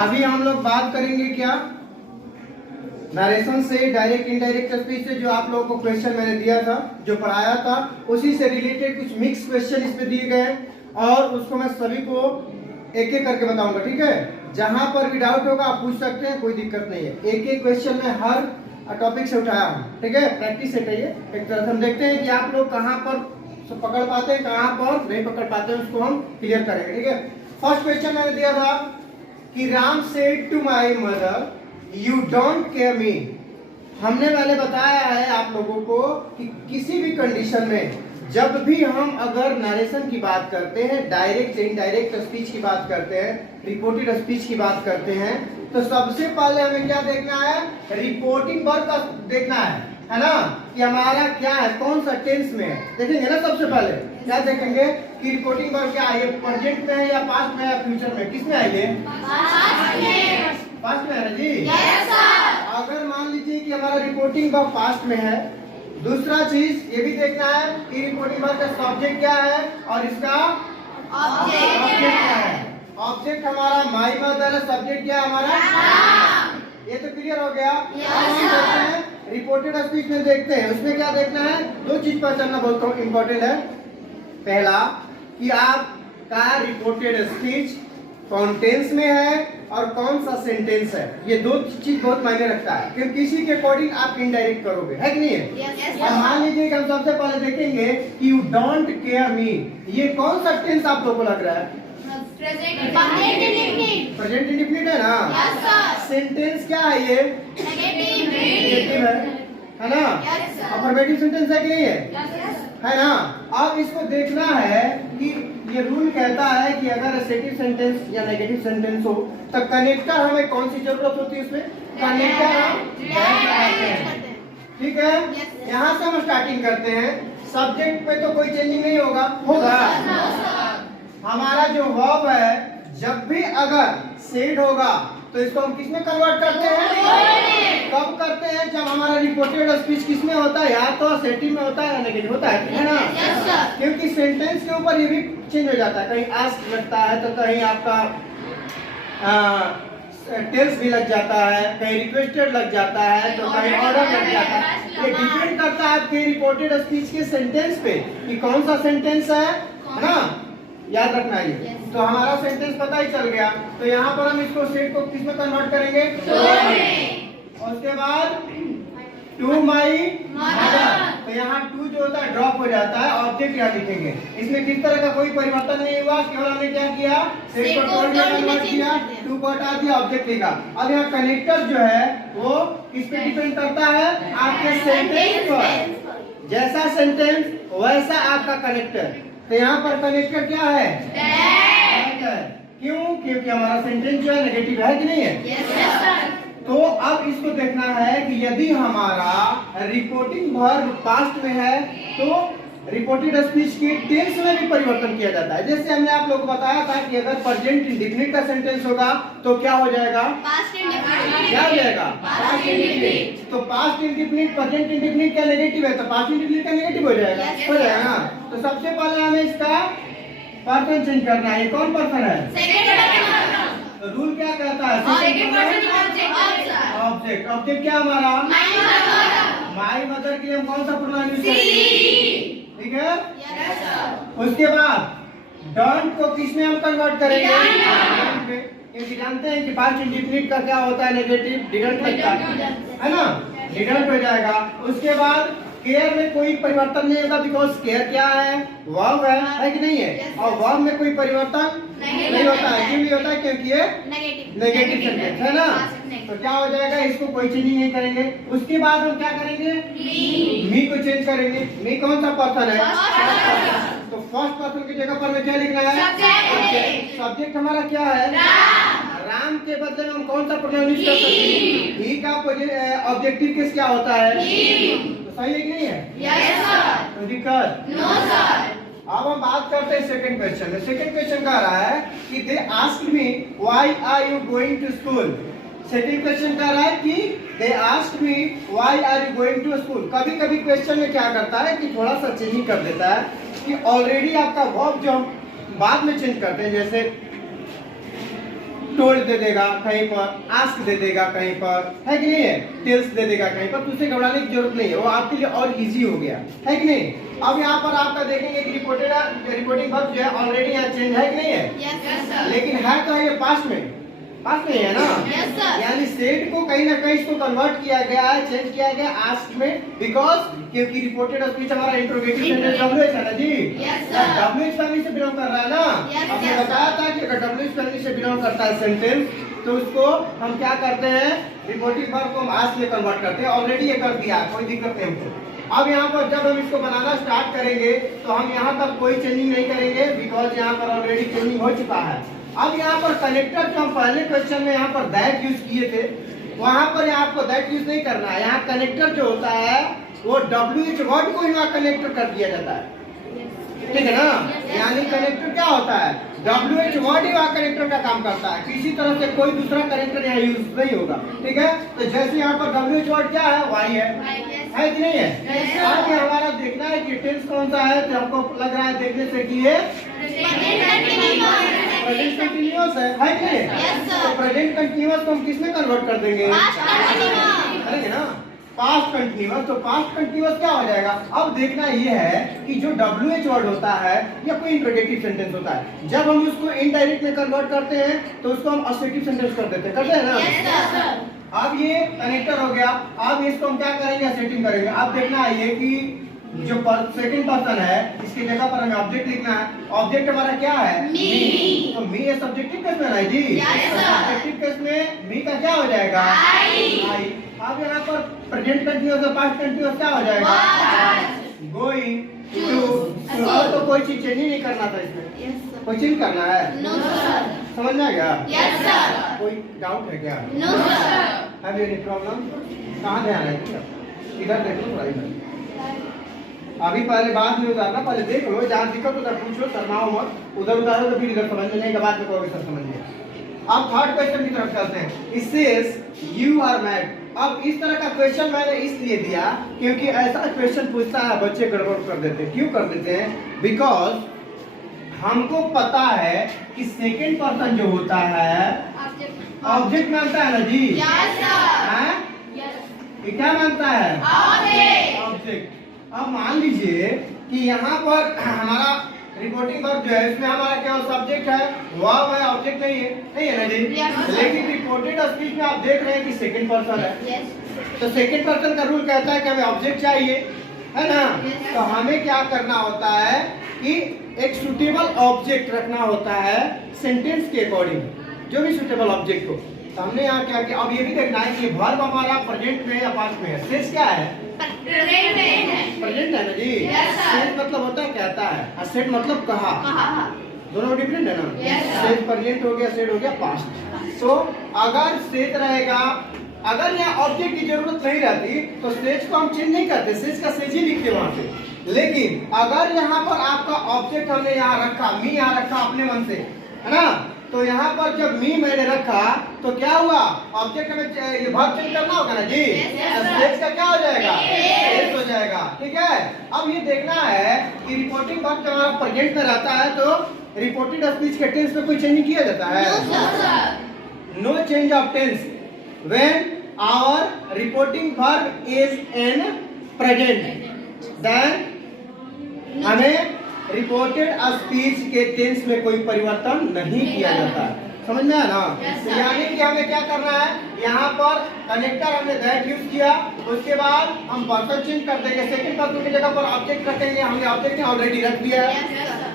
अभी हम लोग बात करेंगे क्या, नरेशन से डायरेक्ट इनडायरेक्ट स्पीच से, जो आप लोगों को क्वेश्चन मैंने दिया था, जो पढ़ाया था, उसी से रिलेटेड कुछ मिक्स क्वेश्चन इसमें दिए गए हैं और उसको मैं सभी को एक एक करके बताऊंगा, ठीक है। जहां पर भी डाउट होगा आप पूछ सकते हैं, कोई दिक्कत नहीं है। एक एक क्वेश्चन में हर टॉपिक से उठाया हूं, ठीक है। प्रैक्टिस सेट है ये एक तरह से। हम देखते हैं कि आप लोग कहां पर पकड़ पाते हैं, कहां पर नहीं पकड़ पाते हैं, उसको हम क्लियर करेंगे, ठीक है। फर्स्ट क्वेश्चन मैंने दिया था कि Ram said to my mother you don't care me. हमने पहले बताया है आप लोगों को कि किसी भी कंडीशन में जब भी हम अगर नरेशन की बात करते हैं, डायरेक्ट से इनडायरेक्ट स्पीच की बात करते हैं, रिपोर्टेड स्पीच की बात करते हैं, तो सबसे पहले हमें क्या देखना है, रिपोर्टिंग वर्ब देखना है ना, कि हमारा क्या है, कौन सा टेंस में है, देखेंगे ना। सबसे पहले क्या देखेंगे कि रिपोर्टिंग वर्ब क्या है, प्रेजेंट में है या पास्ट में है या फ्यूचर में, किसमें आएंगे, पास्ट में है ना जी। yes, अगर मान लीजिए कि हमारा रिपोर्टिंग वर्ब पास्ट में है, दूसरा चीज ये भी देखना है कि रिपोर्टिंग वर्ब का सब्जेक्ट क्या है और इसका ऑब्जेक्ट क्या है। ऑब्जेक्ट हमारा माई मदर है, सब्जेक्ट क्या है हमारा, ये तो क्लियर हो गया। yes, रिपोर्टेड स्पीच में देखते हैं, उसमें क्या देखना है, दो चीज पहचानना बहुत इंपॉर्टेंट है। पहला कि आपका रिपोर्टेड स्पीच कौन टेंस में है और कौन सा सेंटेंस है, ये दो चीज बहुत मायने रखता है, क्योंकि किसी के अकॉर्डिंग आप इनडायरेक्ट करोगे, है कि नहीं है। yes, अब मान लीजिए कि हम सबसे पहले देखेंगे कि यू डोंट केयर मी, ये कौन सा टेंस आप लोगों को लग रहा है, प्रेजेंट इंडेफिनिट है ना। yes, सेंटेंस क्या है, ये नेगेटिव है ना। अफर्मेटिव सेंटेंस है कि नहीं है, है ना। अब इसको देखना है कि ये रूल कहता है कि अगर एसेटिव सेंटेंस या नेगेटिव सेंटेंस हो तो कनेक्टर हमें कौन सी जरूरत होती है, उसमें कनेक्टर हम लगाते हैं, ठीक है। यहाँ से हम स्टार्टिंग करते हैं। सब्जेक्ट पे तो कोई चेंजिंग नहीं होगा, हमारा जो वर्ब है जब भी अगर सेड होगा तो इसको हम किसमें कन्वर्ट करते हैं, कब करते हैं, जब हमारा रिपोर्टेड स्पीच किसमें होता है, या तो असेटिव में होता है या नेगेटिव होता है ना। क्योंकि सेंटेंस के ऊपर ये भी चेंज हो जाता है, कहीं आस्क लगता है तो कहीं आपका टेल्स भी लग जाता है, कहीं रिक्वेस्टेड लग जाता है तो कहीं ऑर्डर लग जाता है। ये डिपेंड करता है आपके रिपोर्टेड स्पीच के सेंटेंस पे कि कौन सा सेंटेंस है ना, याद रखना ये। तो हमारा सेंटेंस पता ही चल गया, तो यहाँ पर हम इसको सेट को किस में कन्वर्ट करेंगे, और उसके बाद टू माई मदर, तो यहाँ टू जो होता है ड्रॉप हो जाता है, ऑब्जेक्ट यहाँ लिखेंगे। इसमें किस तरह का कोई परिवर्तन नहीं हुआ, केवल हमने क्या किया, सेट को टू में कन्वर्ट किया, टू को हटा दिया, ऑब्जेक्ट लिखा। अब यहाँ कनेक्टर जो है वो किस पे डिपेंड करता है, आपके सेंटेंस पर, जैसा सेंटेंस वैसा आपका कनेक्टर। तो यहाँ पर कनेक्टर क्या है, क्यों, क्योंकि हमारा सेंटेंस जो है नेगेटिव है कि नहीं है। yes, तो अब इसको देखना है कि यदि हमारा रिपोर्टिंग वर्ब पास्ट में है तो रिपोर्टेड स्पीच के टेंस में भी परिवर्तन किया जाता है। जैसे हमने आप लोगों को बताया था कि अगर प्रेजेंट इंडेफिनिट का सेंटेंस होगा तो क्या हो जाएगा, क्या हो जाएगा, पास्ट इंडेफिनिट। तो पास्ट इंडेफिनिट प्रेजेंट इंडेफिनिट क्या नेगेटिव है, तो पास्ट इंडेफिनिट का नेगेटिव हो जाएगा, हो जाएगा ना। तो सबसे पहले हमें इसका पर्सन चेंज करना है, कौन पर्सन है, तो रूल क्या कहता है, ऑब्जेक्ट, ऑब्जेक्ट क्या हमारा माई मदर के लिए हम कौन सा प्रोनाउन यूज करेंगे, ठीक है। उसके बाद डोंट को किस में हम कन्वर्ट करेंगे, क्योंकि जानते हैं कि पास्ट इंडेफिनिट का क्या होता है, नेगेटिव, डिडंट लगता है ना, डिडंट हो जाएगा। उसके बाद केयर में कोई परिवर्तन नहीं होगा, बिकॉज केयर क्या है, वर्ब है कि नहीं है, और वर्ब में कोई परिवर्तन नहीं होता है, क्यों नहीं होता है, क्योंकि ये नेगेटिव सेंटेंस है ना। तो क्या हो जाएगा, इसको कोई चेंजिंग नहीं करेंगे। उसके बाद हम क्या करेंगे, मी को चेंज करेंगे। मी कौन सा पर्सन है, तो फर्स्ट पर्सन की जगह पर हमें क्या लिखना है, सब्जेक्ट हमारा क्या है, राम के बदले में हम कौन सा प्रोनाउन यूज कर सकते हैं, ही का ऑब्जेक्टिव केस क्या होता है, तो सही है कि नहीं है, यस सर, तो दिक्कत नो सर। अब हम बात करते हैं सेकंड क्वेश्चन में। सेकंड क्वेश्चन कह रहा है कि they asked me why are you going to school. Second question कह रहा है कि they asked me why are you going to school. कभी कभी क्वेश्चन में क्या करता है कि थोड़ा सा चेंजिंग कर देता है कि ऑलरेडी आपका वर्ब जो हम बाद में चेंज करते हैं, जैसे टोल्ड दे देगा कहीं पर, आस्क दे देगा कहीं पर, है कि नहीं है, टेल्स दे देगा कहीं पर, तो उसे घबराने की जरूरत नहीं है, वो आपके लिए और इजी हो गया, है कि नहीं। अब यहाँ पर आपका देखेंगे कि रिपोर्टिंग वर्ब जो है ऑलरेडी यहाँ चेंज है कि नहीं है, लेकिन है तो ये पास्ट में है ना, यानी सेड को कहीं ना कहीं इसको कन्वर्ट किया गया है, चेंज किया गया आस्क में, बिकॉज क्योंकि रिपोर्टेड स्पीच हमारा इंट्रोगेटिव सेंटेंस डब्ल्यूएच है ना जी, डब्ल्यूएच फैमिली से बिलोंग कर रहा है ना। हमने बताया था कि अगर डब्ल्यूएच फैमिली से बिलोंग करता है सेंटेंस तो उसको हम क्या करते हैं, रिपोर्टिंग वर्ब को हम आस्क में कन्वर्ट करते हैं, ऑलरेडी ये कर दिया, कोई दिक्कत नहीं हमको। अब यहाँ पर जब हम इसको बनाना स्टार्ट करेंगे तो हम यहाँ पर कोई चेंजिंग नहीं करेंगे, बिकॉज यहाँ पर ऑलरेडी चेंजिंग हो चुका है। अब यहाँ पर कनेक्टर जो हम पहले क्वेश्चन में यहाँ पर दैट यूज किए थे, वहां पर आपको दैट यूज नहीं करना है, यहाँ कनेक्टर जो होता है वो डब्ल्यूएच वर्ड को यहाँ कनेक्टर कर दिया जाता है, ठीक है ना। यानी कनेक्टर क्या होता है, डब्ल्यूएच वर्ड ही वहाँ कनेक्टर का काम करता है, किसी तरह से कोई दूसरा कनेक्टर यहाँ यूज नहीं होगा, ठीक है। तो जैसे यहाँ पर डब्ल्यूएच वर्ड क्या है, वाई है कि नहीं है। आगे हमारा देखना है कि टेंस कौन सा है, तो आपको लग रहा है देखने से कि ये प्रेजेंट कंटिन्यूअस है कि नहीं। तो प्रेजेंट कंटिन्यूअस को हम किस में कन्वर्ट कर देंगे, करेंगे ना, पास्ट कंटिन्यूअस। तो पास्ट कंटिन्यूअस क्या हो जाएगा, अब देखना ये है कि जो डब्ल्यूएच वर्ड होता है या कोई इंट्रोगेटिव सेंटेंस होता है, जब हम उसको इनडायरेक्ट में कन्वर्ट करते हैं तो उसको हम असर्टिव सेंटेंस कर देते हैं, करते हैं ना। अब ये कनेक्टर हो गया, अब इसको हम क्या करेंगे, असर्टिव करेंगे। अब देखना है ये कि जो सेकंड पर्सन है इसकी जगह पर हमें ऑब्जेक्ट लिखना है, ऑब्जेक्ट हमारा क्या है, मी। तो मी ये सब्जेक्टिव केस में है जी, सब्जेक्टिव केस में मी का क्या हो जाएगा, आई। अब यहाँ पर प्रेजेंट कंटिन्यूअस और पास्ट कंटिन्यूअस क्या हो जाएगा, गोइंग टू। और तो कोई चीज चेंज ही नहीं करना था इसमें, कोई चेंज करना है, समझ में आ गया, कोई डाउट है क्या, हैव यू एनी प्रॉब्लम, कहाँ ध्यान है, इधर देख लो, इधर अभी पहले बाद में उतारना, पहले देख लो, जहाँ दिक्कत उधर पूछो, शर्माओ मत, उधर उतारो तो फिर इधर समझ में नहीं, बाद में कहोगे सर समझ लिया। अब थर्ड क्वेश्चन की तरफ चलते हैं, it says you are mad. अब इस तरह का क्वेश्चन मैंने इसलिए दिया क्योंकि ऐसा क्वेश्चन पूछता है बच्चे गड़बड़ कर देते हैं। क्यों कर देते हैं, बिकॉज हमको पता है कि सेकेंड पर्सन जो होता है ऑब्जेक्ट मानता है ना जी, ये क्या मानता है, ऑब्जेक्ट। अब मान लीजिए कि यहाँ पर हमारा रिपोर्टिंग वर्ब जो है इसमें हमारा केवल सब्जेक्ट है, वर्ब है, ऑब्जेक्ट नहीं है ना जी। लेकिन रिपोर्टेड स्पीच में आप देख रहे हैं कि सेकंड पर्सन है, तो सेकंड पर्सन का रूल कहता है कि हमें ऑब्जेक्ट चाहिए, है ना। तो हमें क्या करना होता है कि एक सुटेबल ऑब्जेक्ट रखना होता है सेंटेंस के अकॉर्डिंग, जो भी सुटेबल ऑब्जेक्ट हो। तो हमने यहाँ क्या किया, अब ये भी देखना है कि वर्ब हमारा प्रेजेंट में या पास्ट में है, सेज क्या है, प्रेजेंट है ना जी। सेज मतलब होता है कहता है, और सेड मतलब कहा, दोनों डिफरेंट है ना। सेज प्रेजेंट हो गया, सेड हो गया पास्ट। तो अगर सेज रहेगा, अगर यहाँ ऑब्जेक्ट की जरूरत नहीं रहती तो सेज को हम चेंज नहीं करते, सेज का सेज ही लिखते वहां पे। लेकिन अगर यहाँ पर आपका ऑब्जेक्ट हमने यहाँ रखा, मी यहाँ रखा अपने मन से, है ना, तो यहाँ पर जब मी मैंने रखा तो क्या हुआ, ऑब्जेक्ट में ये वर्ब चेंज करना होगा ना जी, सेज का क्या हो जाएगा, सेज हो जाएगा, ठीक है। अब ये देखना है कि रिपोर्टिंग वर्ब जब हमारा प्रेजेंट में रहता है तो रिपोर्टेड स्पीच के टेंस में कोई चेंज किया जाता है, no change of tense when our reporting verb is in present, then हमें रिपोर्टेड स्पीच के टेंस में कोई परिवर्तन नहीं किया जाता है, समझ में आया ना। तो यानी कि हमें क्या करना है, यहाँ पर कनेक्टर हमने दैट यूज किया, उसके बाद हम पर्सन चेंज कर देंगे, सेकंड पर्सन की जगह पर ऑब्जेक्ट रखेंगे, हमने ऑब्जेक्ट ऑलरेडी रख दिया है,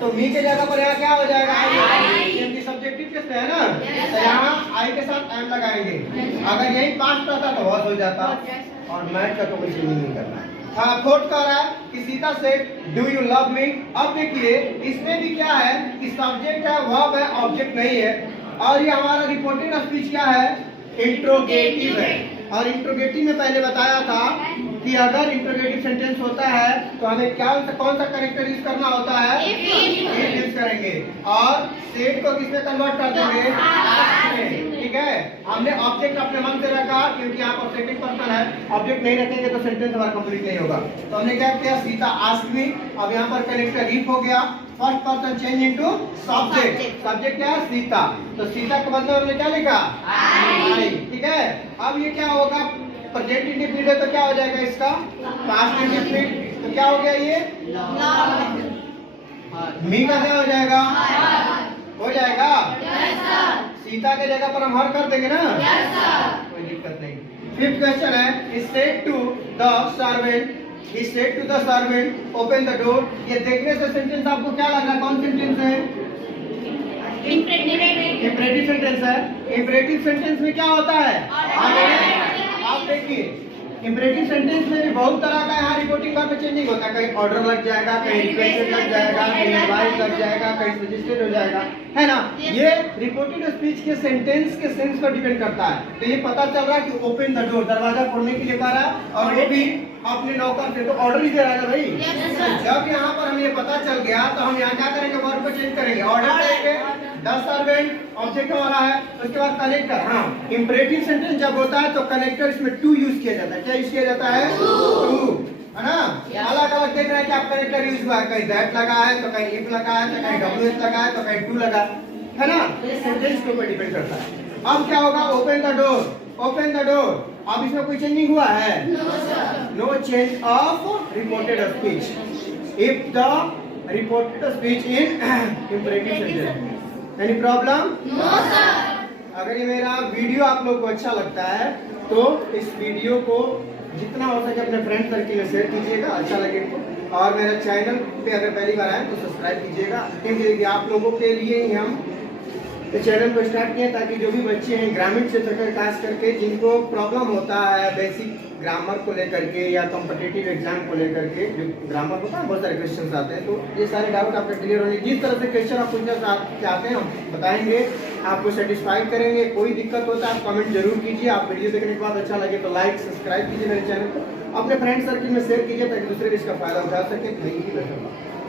तो मी के जगह पर यहाँ क्या हो जाएगा, आई, सब्जेक्टिव केस में है ना, तो यहाँ आई के साथ एम लगाएंगे। अगर यही पास्ट रहता तो वॉज हो जाता, और मैच का तो कोई चेंज नहीं करना है। फोर्थ कह रहा है कि सीता से डू यू लव मी। अब देखिए इसमें भी क्या है कि सब्जेक्ट है, वर्ब है, ऑब्जेक्ट नहीं है, और ये हमारा रिपोर्टेड स्पीच क्या है, इंट्रोगेटिव है। और इंट्रोगेटिव में पहले बताया था कि अगर इंट्रोगेटिव सेंटेंस होता है तो हमें क्या कौन सा करेक्टर यूज करना होता है, इफ यूज करेंगे, और सेड को किसमें कन्वर्ट कर देंगे, ठीक है। हमने ऑब्जेक्ट अपने मन से रखा क्योंकि यहाँ पर सेकंड पर्सन है, ऑब्जेक्ट नहीं रखेंगे तो सेंटेंस हमारा कंप्लीट नहीं होगा। तो हमने क्या किया, सीता आस्क्ड मी, अब यहाँ पर कनेक्टर इफ हो गया, first person change into subject, subject क्या है सीता, तो सीता के बदले हमने क्या लिखा आई, ठीक है। अब ये क्या होगा, प्रेजेंट इंडेफिनिट है तो क्या हो जाएगा इसका पास्ट इंडेफिनिट, तो क्या हो गया ये मी का क्या हो जाएगा, हो जाएगा सीता के जगह पर हम हर कर देंगे ना, कोई दिक्कत नहीं। फिफ्थ क्वेश्चन है, he said to the servant open the door, ये देखने से सेंटेंस आपको क्या लग रहा है, कौन सेंटेंस है, इंपरेटिव सेंटेंस है। इंपरेटिव सेंटेंस में क्या होता है, आप देखिए इंपरेटिव सेंटेंस में भी बहुत तरह का यहाँ रिपोर्टिंग वर्ब में चेंजिंग होता है, कहीं ऑर्डर लग जाएगा, कहीं रिक्वेस्टेड लग जाएगा, कहीं एडवाइस लग जाएगा, कहीं सजेस्टेड हो जाएगा, है ना। ये रिपोर्टेड स्पीच के सेंटेंस के सेंस पर डिपेंड करता है। तो ये पता चल रहा है कि ओपन द डोर, दरवाजा खोलने के लिए कह रहा है, और वो भी अपने नौकर से, तो ऑर्डर ही दे रहा है भाई। जब यहाँ पर हमें ये पता चल गया तो हम यहाँ क्या करेंगे, वर्ब को चेंज करेंगे, ऑर्डर करेंगे, द सर्वेंट ऑब्जेक्ट हमारा है, उसके बाद कनेक्टर। हाँ, इंपरेटिव सेंटेंस जब होता है तो कनेक्टर इसमें टू यूज किया जाता है, क्या यूज किया जाता है, टू, है ना। अलग अलग देख रहे हैं कि आप कनेक्टर यूज हुआ है, कहीं दैट लगा है तो कहीं इफ लगा है तो कहीं डब्ल्यूएच लगा है तो कहीं टू लगा है ना, सेंटेंस के ऊपर डिपेंड करता है। अब क्या होगा, open the door, open the door, अब इसमें कोई चेंजिंग हुआ है, no change of reported speech if the reported speech in imperative sentence. Any problem, no sir. अगर ये मेरा वीडियो आप लोग को अच्छा लगता है तो इस वीडियो को जितना हो सके अपने फ्रेंड सर्किल में शेयर कीजिएगा, अच्छा लगे तो, और मेरे चैनल पे अगर पहली बार आए तो सब्सक्राइब कीजिएगा, क्योंकि आप लोगों के लिए ही हम इस चैनल को स्टार्ट किए ताकि जो भी बच्चे हैं ग्रामीण क्षेत्र का खास करके जिनको प्रॉब्लम होता है बेसिक ग्रामर को लेकर के या कॉम्पिटिटिव एग्जाम को लेकर के, जो ग्रामर होता है बहुत सारे क्वेश्चन आते हैं, तो ये सारे डाउट आपके क्लियर होंगे। जिस तरह से क्वेश्चन आप पूछना चाहते हैं हम बताएंगे, आपको सेटिस्फाइड करेंगे। कोई दिक्कत होता है आप कमेंट जरूर कीजिए। आप वीडियो देखने के बाद अच्छा लगे तो लाइक सब्सक्राइब कीजिए मेरे चैनल को, अपने फ्रेंड सर्किल में शेयर कीजिए ताकि दूसरे भी इसका फायदा उठा सके। Thank you.